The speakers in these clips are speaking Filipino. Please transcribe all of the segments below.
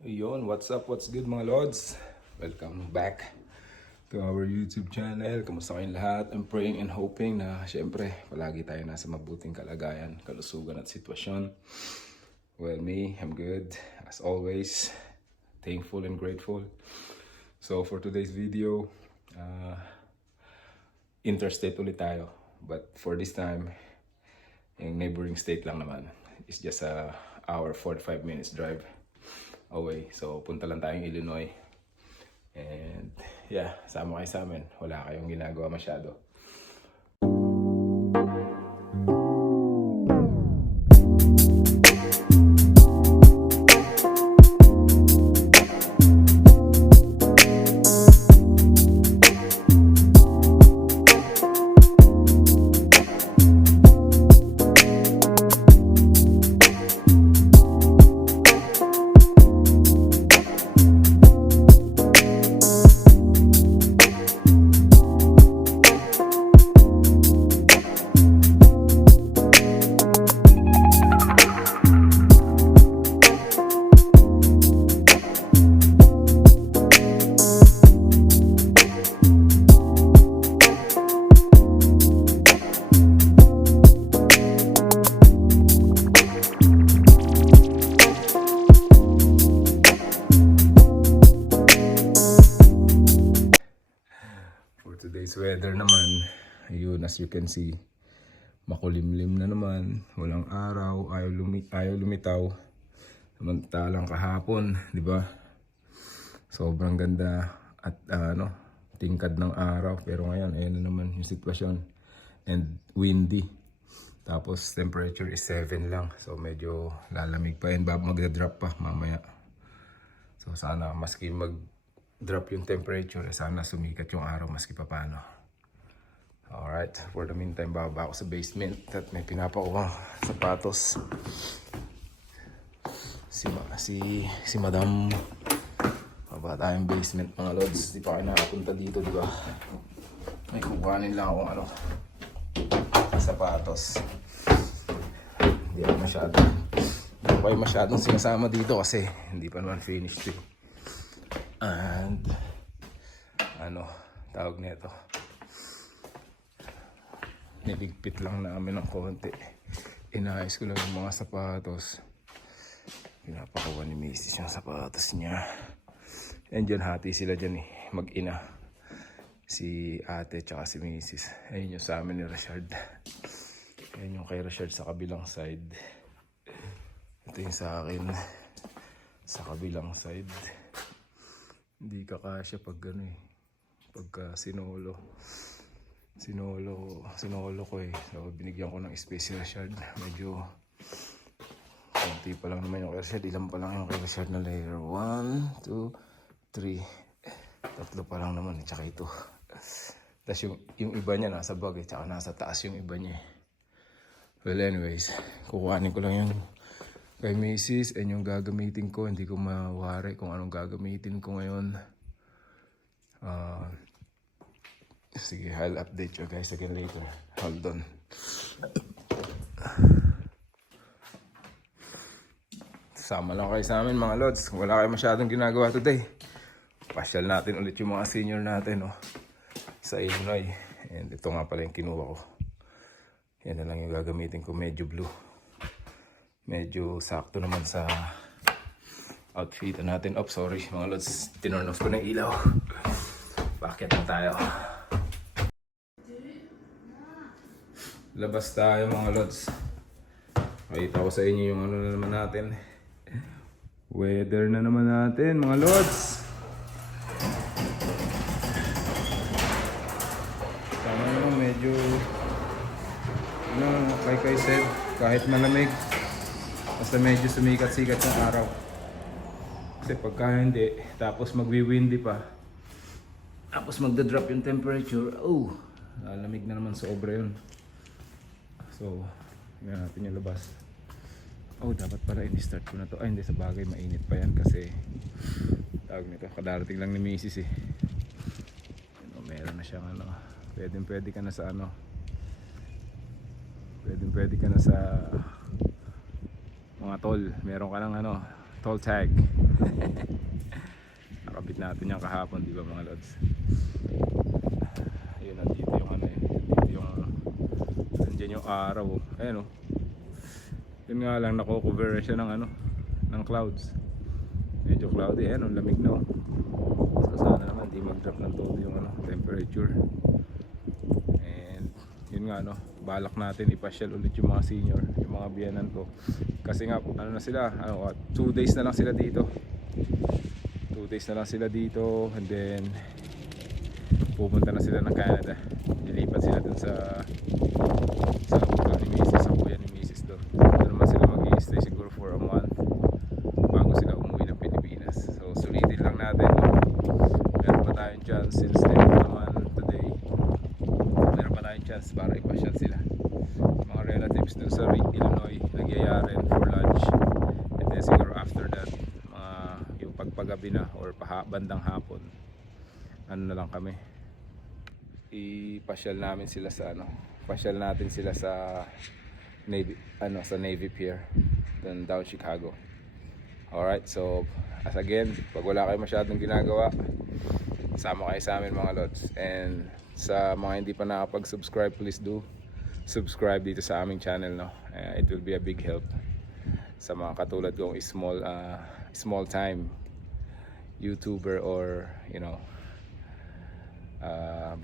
Yun, what's up, what's good mga lods? Welcome back to our YouTube channel. Kamusta kayong lahat? I'm praying and hoping na syempre palagi tayo nasa mabuting kalagayan, kalusugan at sitwasyon. Well, me, I'm good as always. Thankful and grateful. So for today's video, interstate ulit tayo. But for this time, yung neighboring state lang naman. It's just a hour 45 minutes drive away. So punta lang tayong Illinois. And yeah, sama kayo sa amin. Wala kayong ginagawa masyado. Today's weather naman, yun, as you can see, makulimlim na naman, walang araw, ayaw lumitaw. Samantalang kahapon, di ba? Sobrang ganda at tingkad ng araw, pero ngayon ayan na naman yung sitwasyon and windy. Tapos temperature is 7 lang, so medyo lalamig pa and magda-drop pa mamaya. So sana maski mag-drop yung temperature, sana sumikat yung araw maski pa paano. Alright, for the meantime, bababa ako sa basement at may pinapakuha sapatos. Si Madam. Baba tayong basement mga lods. Di pa kayo nakapunta dito, di ba? May kukuhanin lang akong sapatos. Hindi ako masyadong sinasama dito kasi hindi pa naman finished eh. And tawag nito, niligpit lang namin ng konti. Inayos ko lang yung mga sapatos. Pinapakuha ni Mrs. yung sapatos niya. And dyan hati sila dyan mag-ina. Si ate tsaka si Mrs. Ayun yung sa amin ni Rashard. Ayun yung kay Rashard sa kabilang side. Ito yung sa akin sa kabilang side. Hindi kakasya pag pagka sinolo ko eh. So binigyan ko ng space si Rashard. Medyo konti pa lang naman yung kay Rashard. Ilan pa lang yung kay Rashard na layer. 1, 2, 3. Tatlo pa lang naman. Tsaka ito. Tapos yung iba niya nasa bag eh. Tsaka nasa taas yung iba niya. Well anyways, kukuhanin ko lang yung kay Mrs. and yung gagamitin ko. Hindi ko mawari kung anong gagamitin ko ngayon. Sige, I'll update you guys again later. Hold on. Sama lang kayo sa amin mga lods. Wala kayo masyadong ginagawa today. Pasyal natin ulit yung mga senior natin sa Illinois. And ito nga pala yung kinuha ko. Yan na lang yung gagamitin ko. Medyo blue. Medyo sakto naman sa outfit natin. Oh, sorry mga lods. Tinurn off ko na ilaw. Bakit na tayo? Labas tayo mga lods. Pakita ko sa inyo yung na naman natin. Weather na naman natin mga lods. Tama naman medyo like I said, kahit malamig basta medyo sumikat-sikat ng araw. Kasi pagka hindi, tapos magwi-windy pa, tapos magda-drop yung temperature, lalamig na naman sobra yun. So, tingnan natin yung labas. Dapat pala in-start ko na to. Hindi, sa bagay mainit pa yan kasi tawag nito, kadarating lang ni Mrs. Meron na siyang pwede ka na sa pwede ka na sa mga tol. Meron ka ng toll tag. Nakabit natin yan kahapon, di ba mga lods? Ayun, nandito yung ano eh. Nandito yung, nandiyan yung araw. Ayan o. Yun nga lang, nako-cover siya ng ano, ng clouds. Medyo cloudy, ayan, ang lamig na. So sana naman di mag-drop ng todo yung ano, temperature. And yun nga no, balak natin ipasyal ulit yung mga senior, yung mga biyanan ko. Kasi nga ano na sila, 2 days na lang sila dito. 2 days na lang sila dito, and then pupunta na sila ng Canada. Lilipat sila dun sa lugar ni Mrs. sa kuya ni Mrs. doon. Doon naman sila mag-i-stay siguro for a month bago sila umuwi ng Pilipinas. So sulitin lang natin. Meron pa tayong chance since day naman today. Meron pa tayong chance para ipasyal sila. Mga relatives dun sa Illinois nagyayaren for lunch. And then siguro after that, yung pagpagabi na or bandang hapon, ano na lang kami, ipasyal namin sila sa ano, pasyal natin sila sa Navy, ano, sa Navy Pier down Chicago. Alright, so as again, pag wala kayo masyadong ginagawa, sama kayo sa amin mga lods. And sa mga hindi pa nakapag-subscribe, please do subscribe dito sa aming channel, no? It will be a big help sa mga katulad kong small time YouTuber or you know,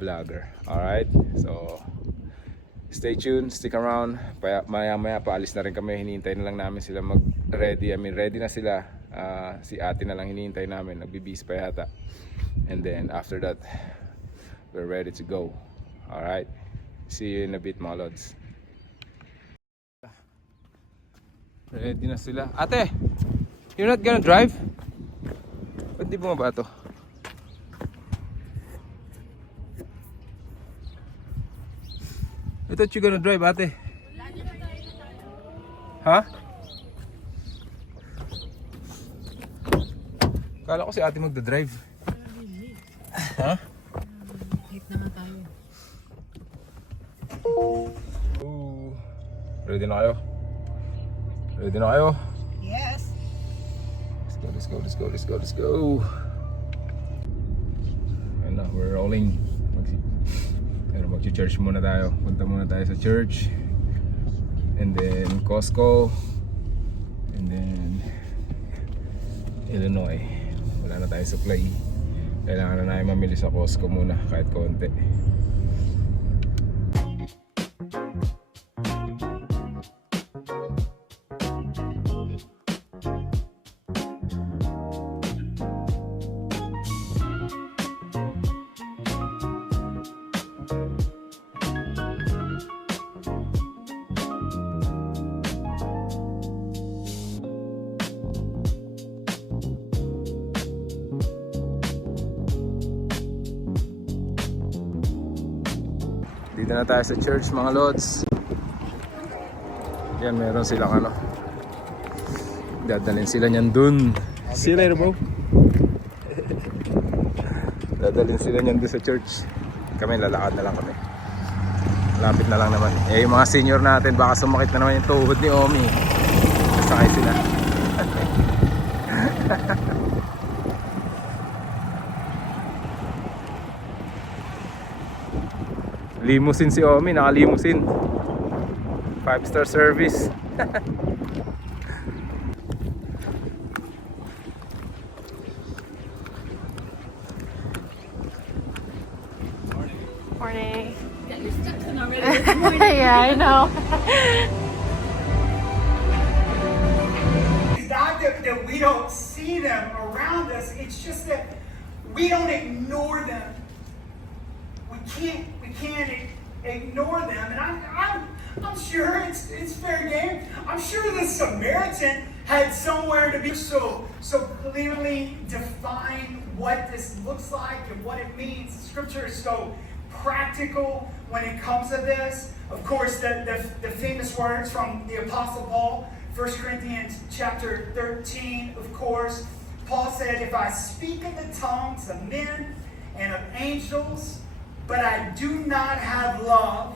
vlogger. Alright, so stay tuned, stick around. Maya maya paalis na rin kami. Hinihintay na lang namin sila mag-ready. I mean, ready na sila. Si ate na lang hinihintay namin. Nagbibis pa yata. And then after that, we're ready to go. Alright, see you in a bit mga lods. Ready na sila. Ate, you're not gonna drive? Ba't di bumaba to? I thought you're gonna drive, ate. Ha? Kala ko si ate magdadrive. Ha? Late na nga tayo. Ready na kayo? Ready na kayo? Yes. Let's go. Ayun na, we're rolling. Pero mag-church muna tayo. Punta muna tayo sa church. And then Costco. And then Illinois. Wala na tayo supply. Kailangan na namin mamili sa Costco muna kahit konti. Dito na tayo sa church mga lods. Yan, meron silang ano, dadalhin sila niyan dun. See you later, bro. Dadalhin sila niyan dun sa church. Kami lalakad na lang kami. Lapit na lang naman. Yung mga senior natin, baka sumakit na naman yung tuhod ni Omi. Nasakay sila. Limousine si Omi, naka-limousine. 5-star service. Morning. Got your steps in already this morning. Yeah, I know. It's not that we don't see them around us. It's just that we don't ignore them. We can't ignore them. And I'm sure it's fair game. I'm sure the Samaritan had somewhere to be. So clearly define what this looks like and what it means. Scripture is so practical when it comes to this. Of course, the famous words from the Apostle Paul, 1 Corinthians chapter 13, of course. Paul said, if I speak in the tongues of men and of angels, but I do not have love,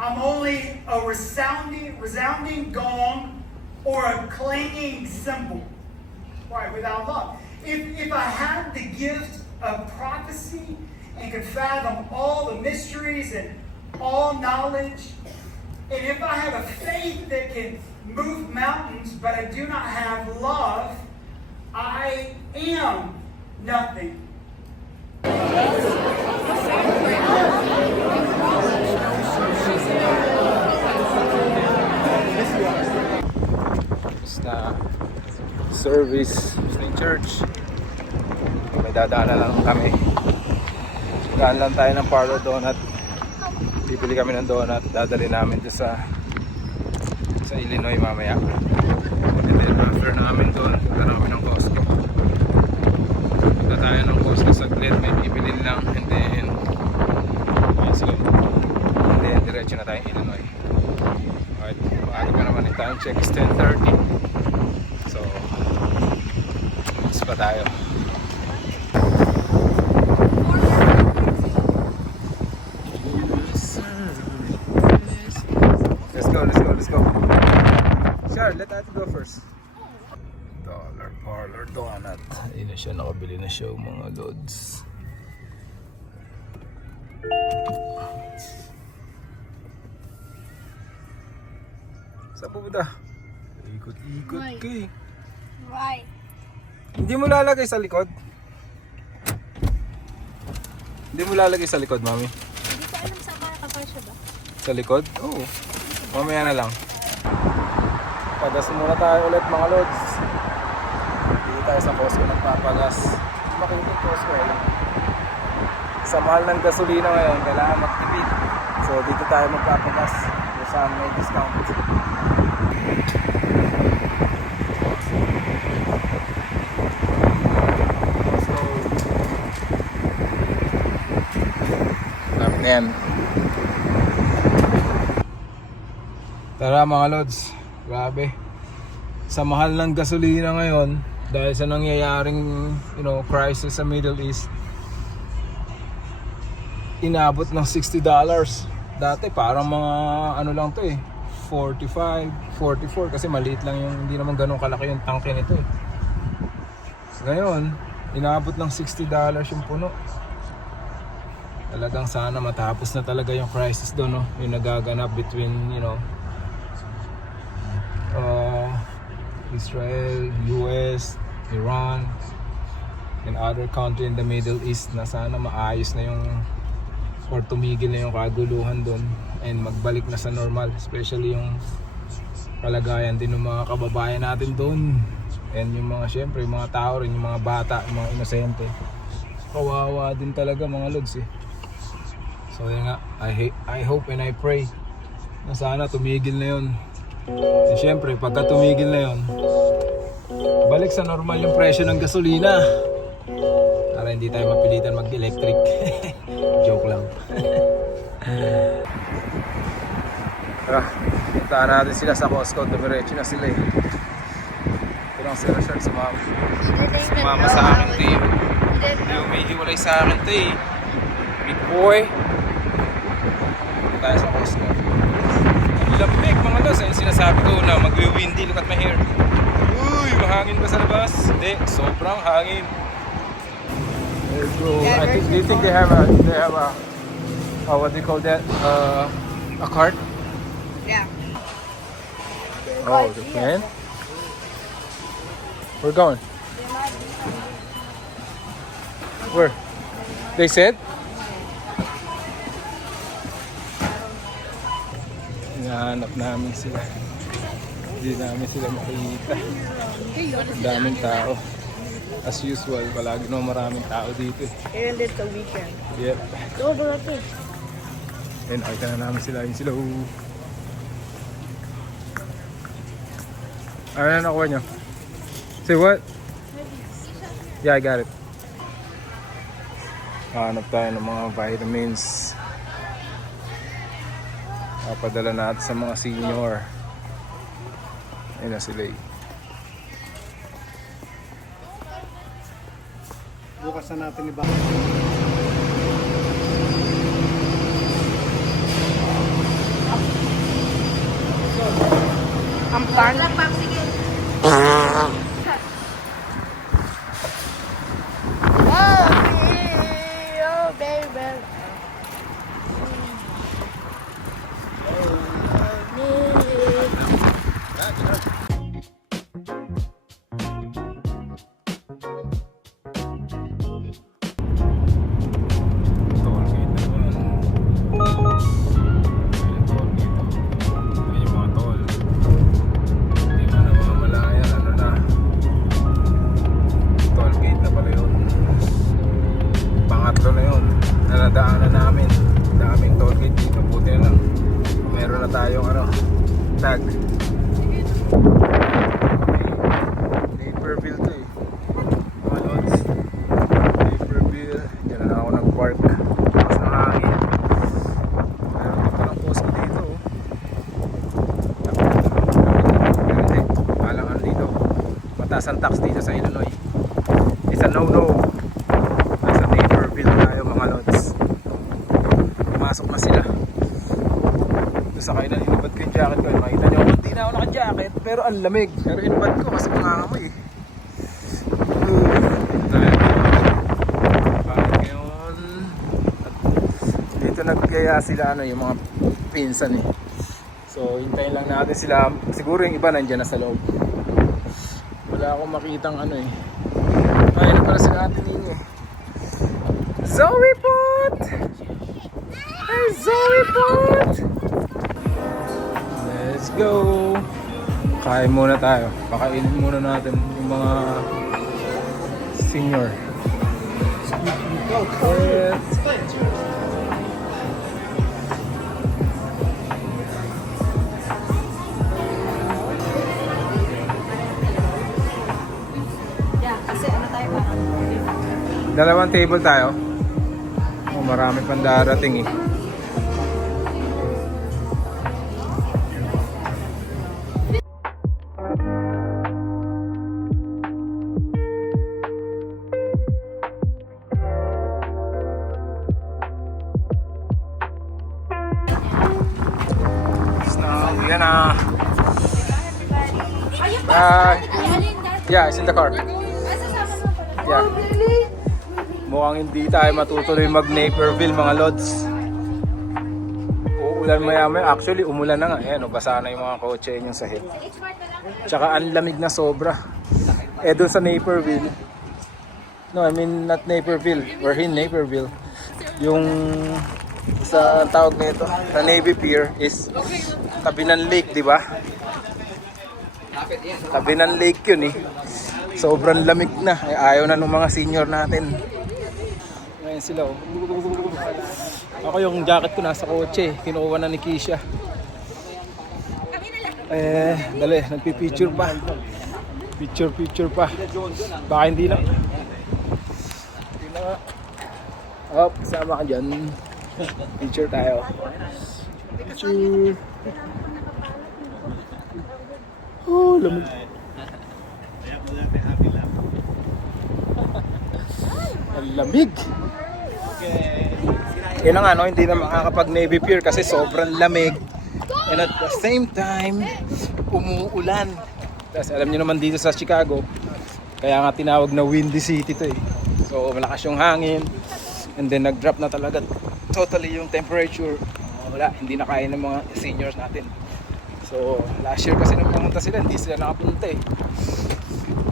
I'm only a resounding gong or a clanging cymbal. Right, without love. If I had the gift of prophecy and could fathom all the mysteries and all knowledge, and if I have a faith that can move mountains, but I do not have love, I am nothing. Na service ng church, may dadaanan lang kami. Daan lang tayo ng Parlor Donut, bibili kami ng donut, dadali namin doon sa Illinois mamaya. And then after namin doon, punta namin ng Costco. Punta tayo ng Costco saglit, may bibilin lang, and then diretso na tayo Illinois. Alright, maaga pa naman yung time check is 10:30. So, mas pa tayo. Let's go. Sure, let us go first. Dollar Parlor Donut. Ayun na siya, nakabili na siya mga loads. Saan pupunta? Ikot-ikot ka eh. Right. Hindi mo lalagay sa likod? Hindi mo lalagay sa likod, mami? Hindi ko alam saan makakapasya ba? Sa likod? Oo. Mamaya na lang. Pagas muna tayo ulit mga lods. Dito tayo sa Costco nagpapagas. Makinig Costco eh. Sa mahal ng gasolina ngayon, kailangan magtipid. So dito tayo magpapagas. Kung saan may discount. Yan. Tara mga lods, grabe. Sa mahal ng gasolina ngayon, dahil sa nangyayaring crisis sa Middle East, inabot ng $60. Dati parang mga ano lang to eh, 45, 44 kasi maliit lang yung, hindi naman ganun kalaki yung tangke nito eh. Ngayon, inabot ng $60 yung puno. Talagang sana matapos na talaga yung crisis doon, no? Yung nagaganap between, Israel, US, Iran, and other country in the Middle East, na sana maayos na yung or tumigil na yung kaguluhan doon and magbalik na sa normal, especially yung kalagayan din ng mga kababayan natin doon and yung mga syempre yung mga tao rin, yung mga bata, yung mga inosente. Kawawa din talaga mga lods eh. So yun nga, I hope and I pray na sana tumigil na yun. And syempre, pagka tumigil na yun, balik sa normal yung presyo ng gasolina para hindi tayo mapilitan mag-electric. Joke lang. Tara, puntaan natin sila sa Costco. Dumiretso na sila eh. Ito lang sila shirt sumama sa akin to eh. May hiwalay sa akin to eh. Big boy. Tayo sa Costco. Lamig mga los, ayun sinasabi ko na magwi-windy, look at my hair. Uy, mahangin ba sa labas? Hindi, sobrang hangin. Let's go. I think, do you think they have a what do you call that? A cart? Yeah. Oh, the plan? We're going. Where? They said? Hinahanap namin sila. Hindi namin sila makikita. Daming tao. As usual, palagi naman maraming tao dito. And it's the weekend. Yep. Go over it. And nakita na namin sila. Yun sila. Ano na nakuha nyo? Say what? Yeah, I got it. Hanap tayo ng mga vitamins. Papadala natin sa mga senior. Ayun na sila eh. Bukas na natin iba. Ang pan. magbabayas ng tax dito sa Illinois. It's a no-no. Nasa Naperville tayo mga lods. Pumasok na sila. Doon sa kainan, inubad ko yung jacket ko. Makita nyo, hindi na ako naka-jacket, pero ang lamig. Pero inubad ko kasi mangangamoy eh. Dito tayo. Bakit ngayon? Dito nagkaya sila yung mga pinsan eh. So hintayin lang natin sila. Siguro yung iba nandiyan na sa loob. Wala akong makitang eh. Ay, na pala sila Ate Nini eh. Zoe Pot! Hey Zoe Pot! Let's go! Kain muna tayo. Pakainin muna natin yung mga senior. Yeah, kasi ano tayo parang Dalawang table tayo. Oh, marami pang darating eh. Yan na. Yeah, it's in the car. Yeah. Mukhang hindi tayo matutuloy mag-Naperville mga lods. Uulan maya-maya. Actually, umulan na nga. Ayan, basa na yung mga kotse yung sahig. Tsaka ang lamig na sobra. Eh, doon sa Naperville. No, I mean not Naperville. We're in Naperville. Yung sa tawag nito, sa Navy Pier is tabi ng lake, di ba? Tabi ng lake yun eh. Sobrang lamig na. Ay, ayaw na ng mga senior natin. Ngayon sila oh. Ako yung jacket ko nasa kotse. Kinuha na ni Keisha. Dali, nagpipicture pa. Picture pa. Baka hindi na. Hindi na. Oh, kasama ka dyan. Picture tayo. Picture. Oh, lamig. Ang lamig. Yun na nga, no? Hindi na makakapag Navy Pier kasi sobrang lamig. And at the same time, umuulan. Tapos alam niyo naman dito sa Chicago, kaya nga tinawag na windy city to eh. So malakas yung hangin. And then nag-drop na talaga totally yung temperature. Wala, hindi na kaya ng mga seniors natin. So last year kasi nung pumunta sila, hindi sila nakapunta eh.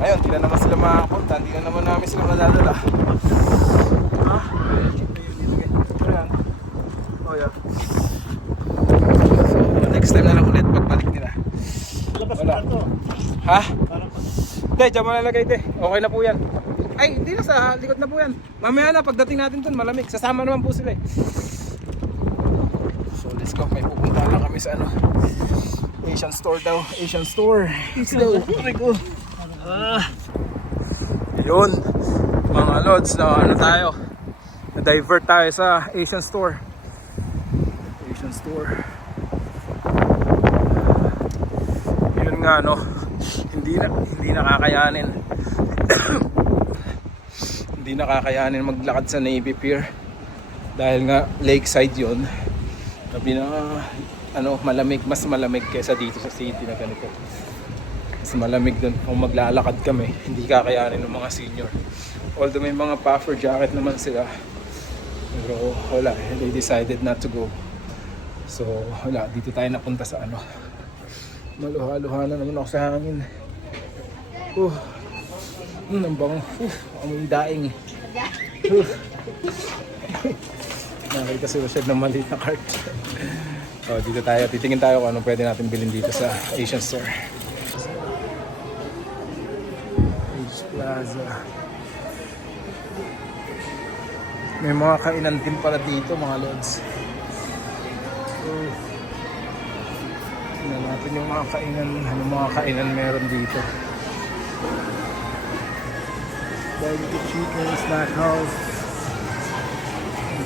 Ngayon, hindi na naman sila makapunta, hindi na naman namin sila madadala. Ha? Oh yeah. So next time na lang ulit pagbalik nila. Wala. Ha? Hindi, dyan mo nalagay te. Okay na po yan. Ay, hindi na, sa likod na po yan. Mamaya na, pagdating natin dun, malamig. Sasama naman po sila eh. So let's go, may pupunta lang kami sa Asian store daw. Asian store. Let's go. Yun, mga lods, na tayo. Na-divert tayo sa Asian store. Asian store. Yun nga no, hindi nakakayanin. Hindi nakakayanin maglakad sa Navy Pier dahil nga lakeside yun. Sabi na malamig, mas malamig kaysa dito sa city na ganito. Mas malamig dun. Kung maglalakad kami, hindi kakayanin ng mga senior. Although may mga puffer jacket naman sila, pero wala, they decided not to go. So wala, dito tayo napunta sa maluha-luha na naman ako sa hangin. Ang bango. Amoy daing. Nakita si Rochelle ng maliit na cart. Dito tayo, titingin tayo kung anong pwede natin bilhin dito sa Asian store. Beach Plaza. May mga kainan din pala dito mga lods. Tingnan natin yung mga kainan. Ano mga kainan meron dito? Barbecue chicken, snack house,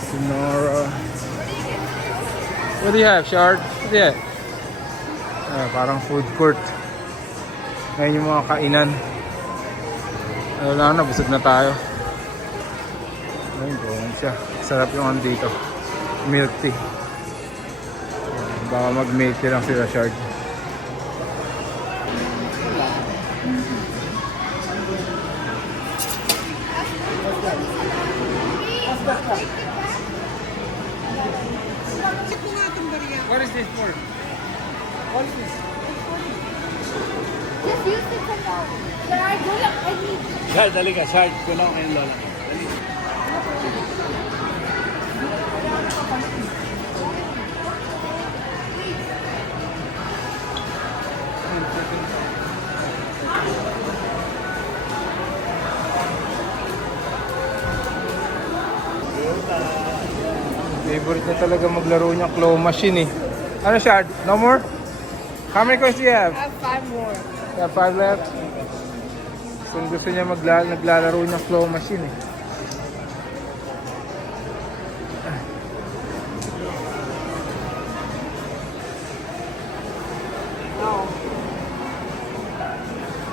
Sonora. What do you have, Shard? What do you have? Parang food court. Ngayon yung mga kainan. Wala na, busog na tayo. Ayun, buwan siya. Sarap yung andito. Milk tea. Baka mag-milk tea lang si Rashard. What is this for? What is this? Just use the $10. But I do not, I need. Shard, dali ka. Shard, kunaw ngayon lola. Dali. Favorite niya talaga maglaro niya claw machine eh. Ano Shard? No more? How many coins do you have? I have 5 more. You have 5 left? Gusto niya naglalaro niya claw machine eh.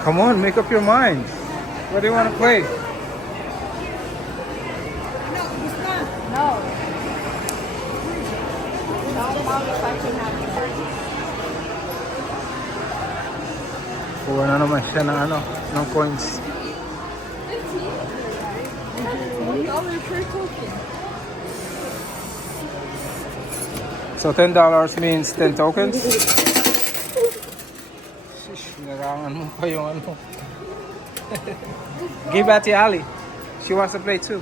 Come on, make up your mind. What do you want to play? No. No, Mom is watching happy birthday. Kuha na naman siya ng ng coins. So $10 means 10 tokens. Shish, narangan mo pa yung ano. Give that to Ali. She wants to play too.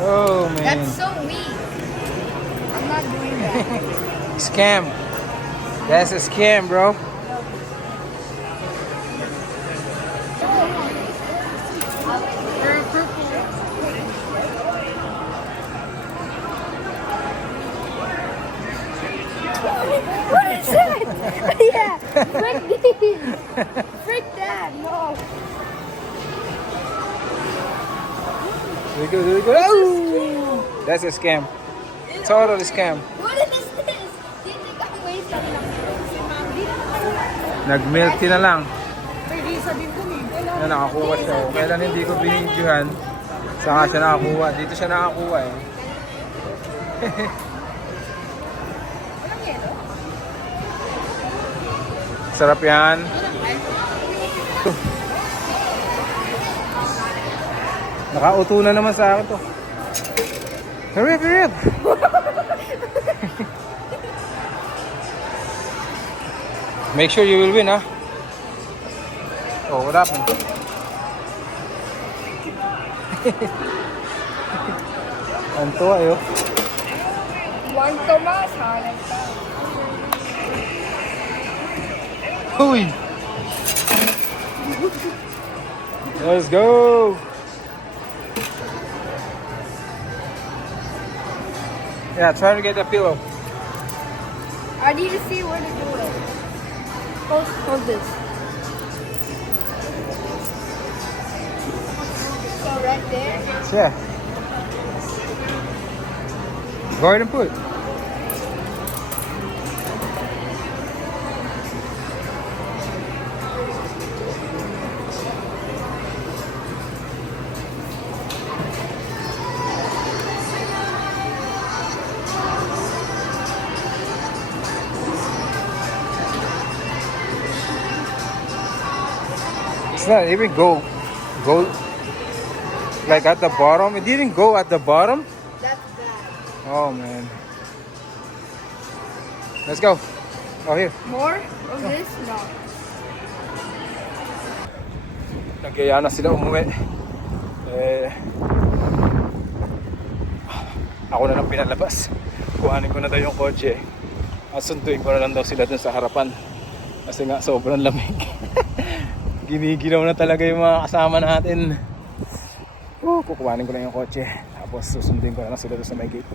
Oh man. That's so weak. I'm not doing that. Scam. That's a scam, bro. Or purple. What is that? Yeah. Frick these. Frick that. No. There we go, there we go. Oh! That's a scam. Totally scam. What is this? Do you think I'm wasting Nag-milk tea na lang. Na nakakuha siya. Kailan hindi ko binidyohan, saka siya nakakuha. Dito siya nakakuha eh. Sarap yan. Nakauto na naman sa akin to. Hurry up, hurry up! Make sure you will win, huh? Oh, what happened? Ang tuwa, yo. Juan Tomas, hanap ka. Uy! Let's go! Yeah, try to get the pillow. I need to see where to do it. Hold this. So right there. Yeah. Go ahead and put. It's not even go like at the bottom. It didn't go at the bottom. That's bad. Oh man. Let's go. Oh here. More of this? No. Nagkaya na sila umuwi. Ako na lang pinalabas. Kuhanin ko na daw yung kotse. At sunduin ko na lang daw sila dun sa harapan. Kasi nga sobrang lamig. Giniginaw na talaga yung mga kasama natin. Kukuhanin ko lang yung kotse. Tapos susunduin ko na lang sila dun sa may gate.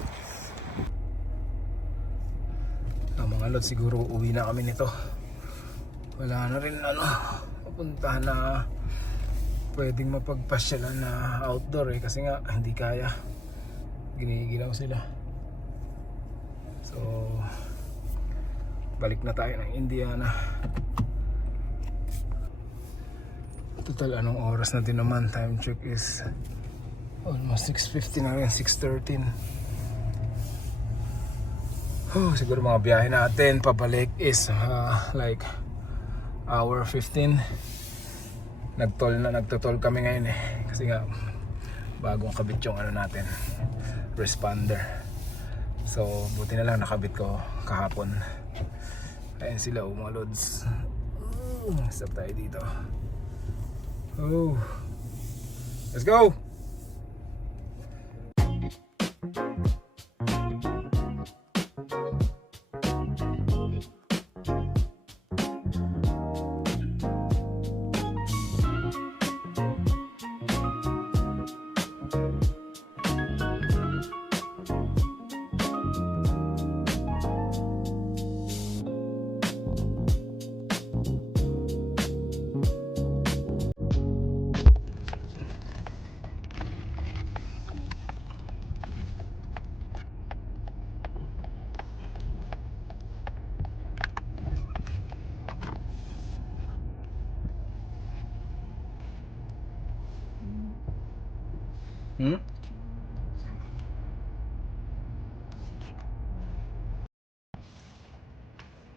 Ang mga mga lods, siguro uwi na kami nito. Wala na rin ano, pupuntahan na pwedeng mapagpasyalan na outdoor kasi nga hindi kaya, ginigilaw sila. So balik na tayo ng Indiana. Total anong oras na din naman, time check is almost 6:50 na rin, 6:13. Siguro mga biyahe natin pabalik is like hour 15. Nagtotol kami ngayon kasi nga bagong kabit yung ano natin, responder. So buti na lang nakabit ko kahapon. Ayan sila mga lods. Stop tayo dito. Let's go!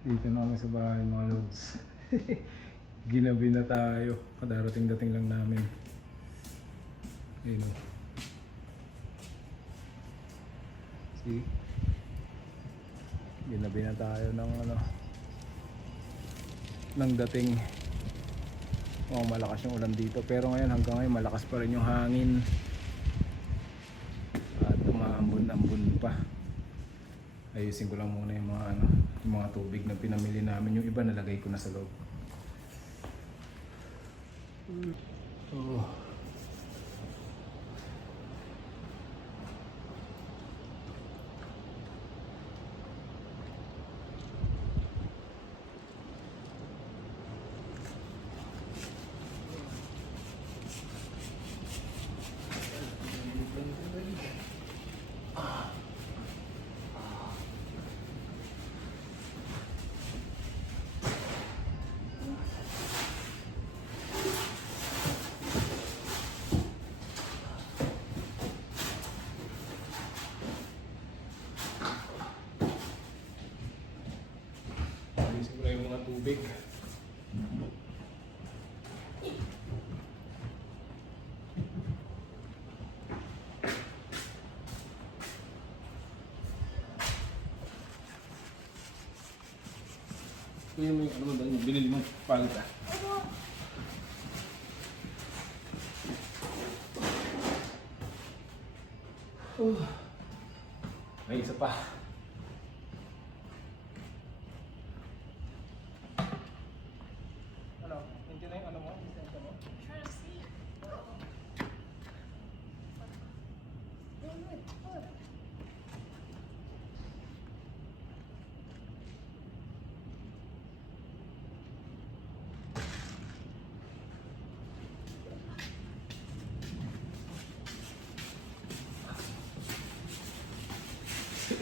Dito na kami sa bahay mga lods. Ginabi na tayo. Kadarating-dating lang namin. Ayun. See? Ginabi na tayo ng ano, ng dating. Malakas yung ulan dito. Pero ngayon hanggang ngayon malakas pa rin yung hangin. At umaambon-ambon pa. Ayusin ko lang muna yung mga ano, yung mga tubig na pinamili namin. Yung iba nalagay ko na sa loob. Ayusin ko lang yung mga tubig. Kuya mo yung ano mo doon, binili mo palit May isa pa. Ano? Nandiyan na yung ano mo? Lisensya mo?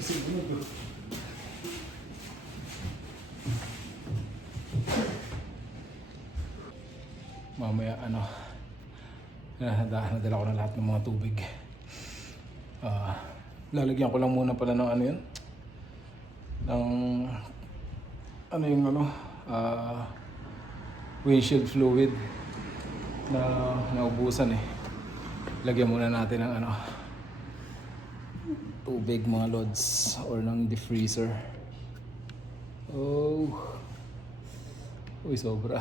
Siguro. Mamaya ano, nadala ko na lahat ng mga tubig. Lalagyan ko lang muna pala ng ano yun, ng ano yung ano, windshield fluid na naubusan Lagyan muna natin ng ano, tubig mga lods or ng defreezer. Uy, sobra.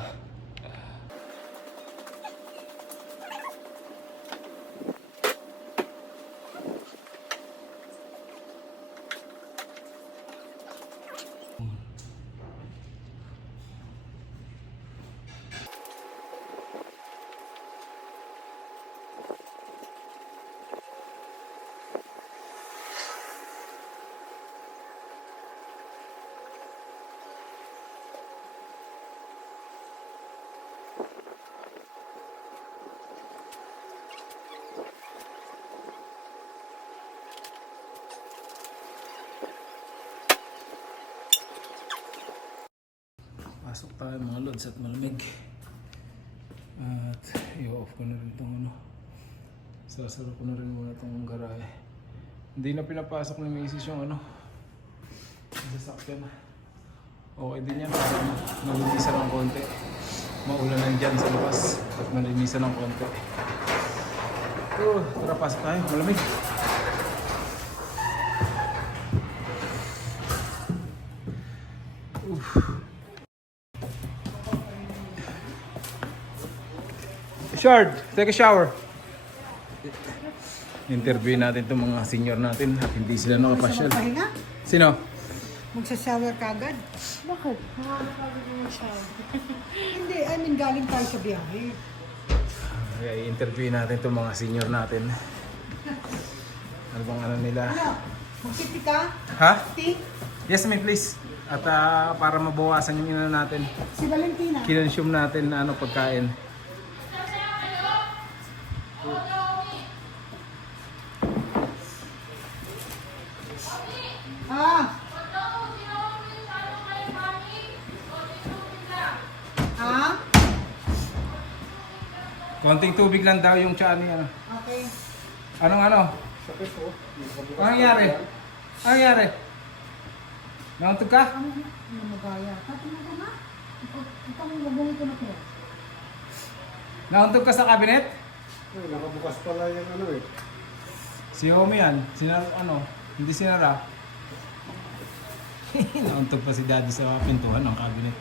Pasok tayo mga lods at malamig. At i-off ko na rin itong ano. Sasara ko na rin muna itong garahe. Hindi na pinapasok ni Macy's yung ano. Sasakyan. Okay din yan. Malinisan ng konti. Maulanan dyan sa labas. At malinisan ng konti. Tara, pasok tayo. Malamig. Shard, take a shower. Interview natin itong mga senior natin at hindi sila nakapasyal. Pahinga? Sino? Magsashower ka agad? Bakit? Nakakapagod mo siya. Hindi, I mean galing tayo sa biyahe. Okay, interview natin itong mga senior natin. Ano bang ano nila? Ano? Magsiti ka? Ha? Tea? Yes, ma'am, please. At para mabawasan yung ina natin, Si Valentina? kinonsume natin na ano pagkain. Ah! Ha? Konting tubig lang daw yung tiyan niya. Okay. Anong ano? Anong nangyari? Anong nangyari? Nauntog ka? Ano magaya? Tatanong ka na? Ikaw ang mabungi ko na ko. Nauntog ka sa cabinet? Ay, nakabukas pala yung ano eh. Si Omi yan. Ano? Hindi sinara. Nauntog pa si Daddy sa pintuan ng cabinet.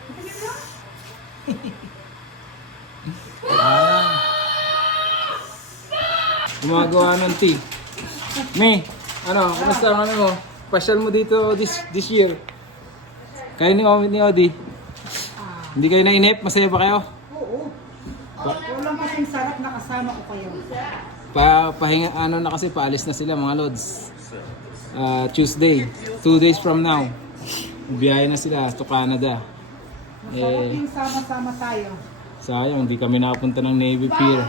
Gumagawa ng tea. May, ano, kumusta ang ano mo? Pasyal mo dito this year. Kayo ni Omi ni Odi. Hindi kayo nainip? Masaya ba kayo? Oo. Walang kasing sarap na kasama ko kayo. Pahinga, ano na kasi, paalis na sila mga lods. Tuesday, 2 days from now. Biyahe na sila to Canada. Masarap yung sama-sama tayo. Sayang, hindi kami nakapunta ng Navy Pier.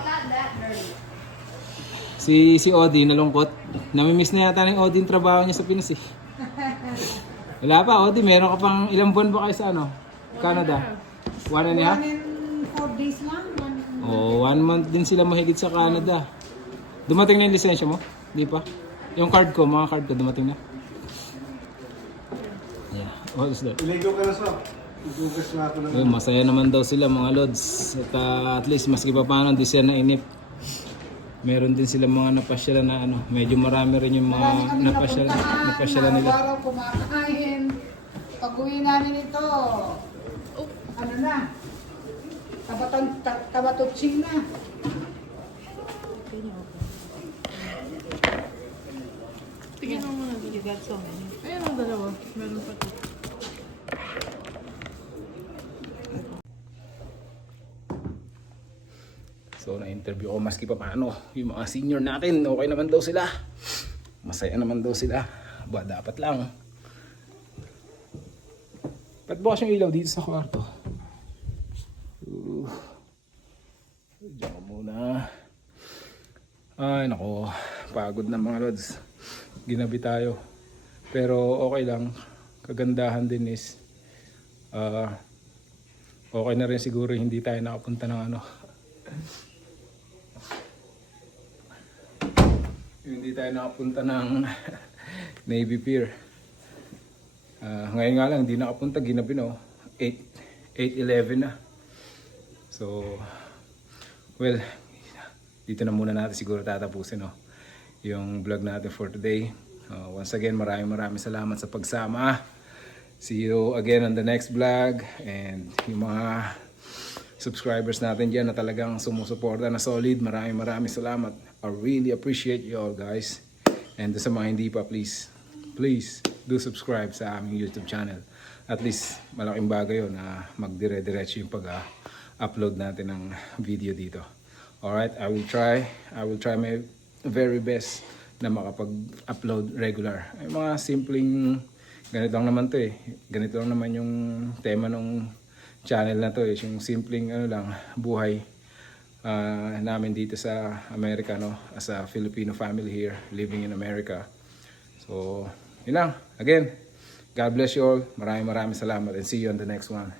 Si Odi, nalungkot. Namimiss na yata ng Odi yung trabaho niya sa Pinas eh. Wala pa, Odi, meron ka pang ilang buwan ba kayo sa ano? Canada? 1 and a half? 1 and 4 days lang. Oh, 1 month din sila mahilig sa Canada. Dumating na yung lisensya mo? Di pa? Yung card ko, mga card ko, dumating na. Yeah, what is that? Iligo ka na sa. Igugas na ako ng Ayun, masaya naman daw sila mga lods. At least maski pa paano, di sila nainip. Meron din sila mga napasyalan na ano, medyo marami rin yung mga Marami kami napasyalan nila. Araw-araw kumakain. Pag-uwi namin ito, ano na, tabatutsing na. Tingnan mo muna. You got so many. Ayun ang dalawa. Meron pa ito. So na-interview ko maski pa paano yung mga senior natin, okay naman daw sila. Masaya naman daw sila. Ba, dapat lang. Ba't bukas yung ilaw dito sa kwarto? Diyan ko muna. Ay nako, pagod na mga lods. Ginabi tayo. Pero okay lang. Kagandahan din is okay na rin siguro hindi tayo nakapunta ng ano. Hindi tayo nakapunta ng Navy Pier. Ngayon nga lang, hindi nakapunta, ginabi no. 8:11 na. So, well, dito na muna natin siguro tatapusin no, yung vlog natin for today. Once again, maraming salamat sa pagsama. See you again on the next vlog. And yung mga subscribers natin dyan na talagang sumusuporta na solid, maraming salamat. I really appreciate you all guys. And sa mga hindi pa, please do subscribe sa aming YouTube channel. At least malaking bagay yun na magdire-diretso yung pag-upload natin ng video dito. Alright, I will try my very best na makapag-upload regular. Ay, mga simpleng ganito lang naman to eh. Ganito lang naman yung tema ng channel na to eh. Yung simpleng ano lang, buhay namin dito sa Amerika, no? As a Filipino family here, living in America. So, yun lang. Again, God bless you all. Maraming salamat and see you on the next one.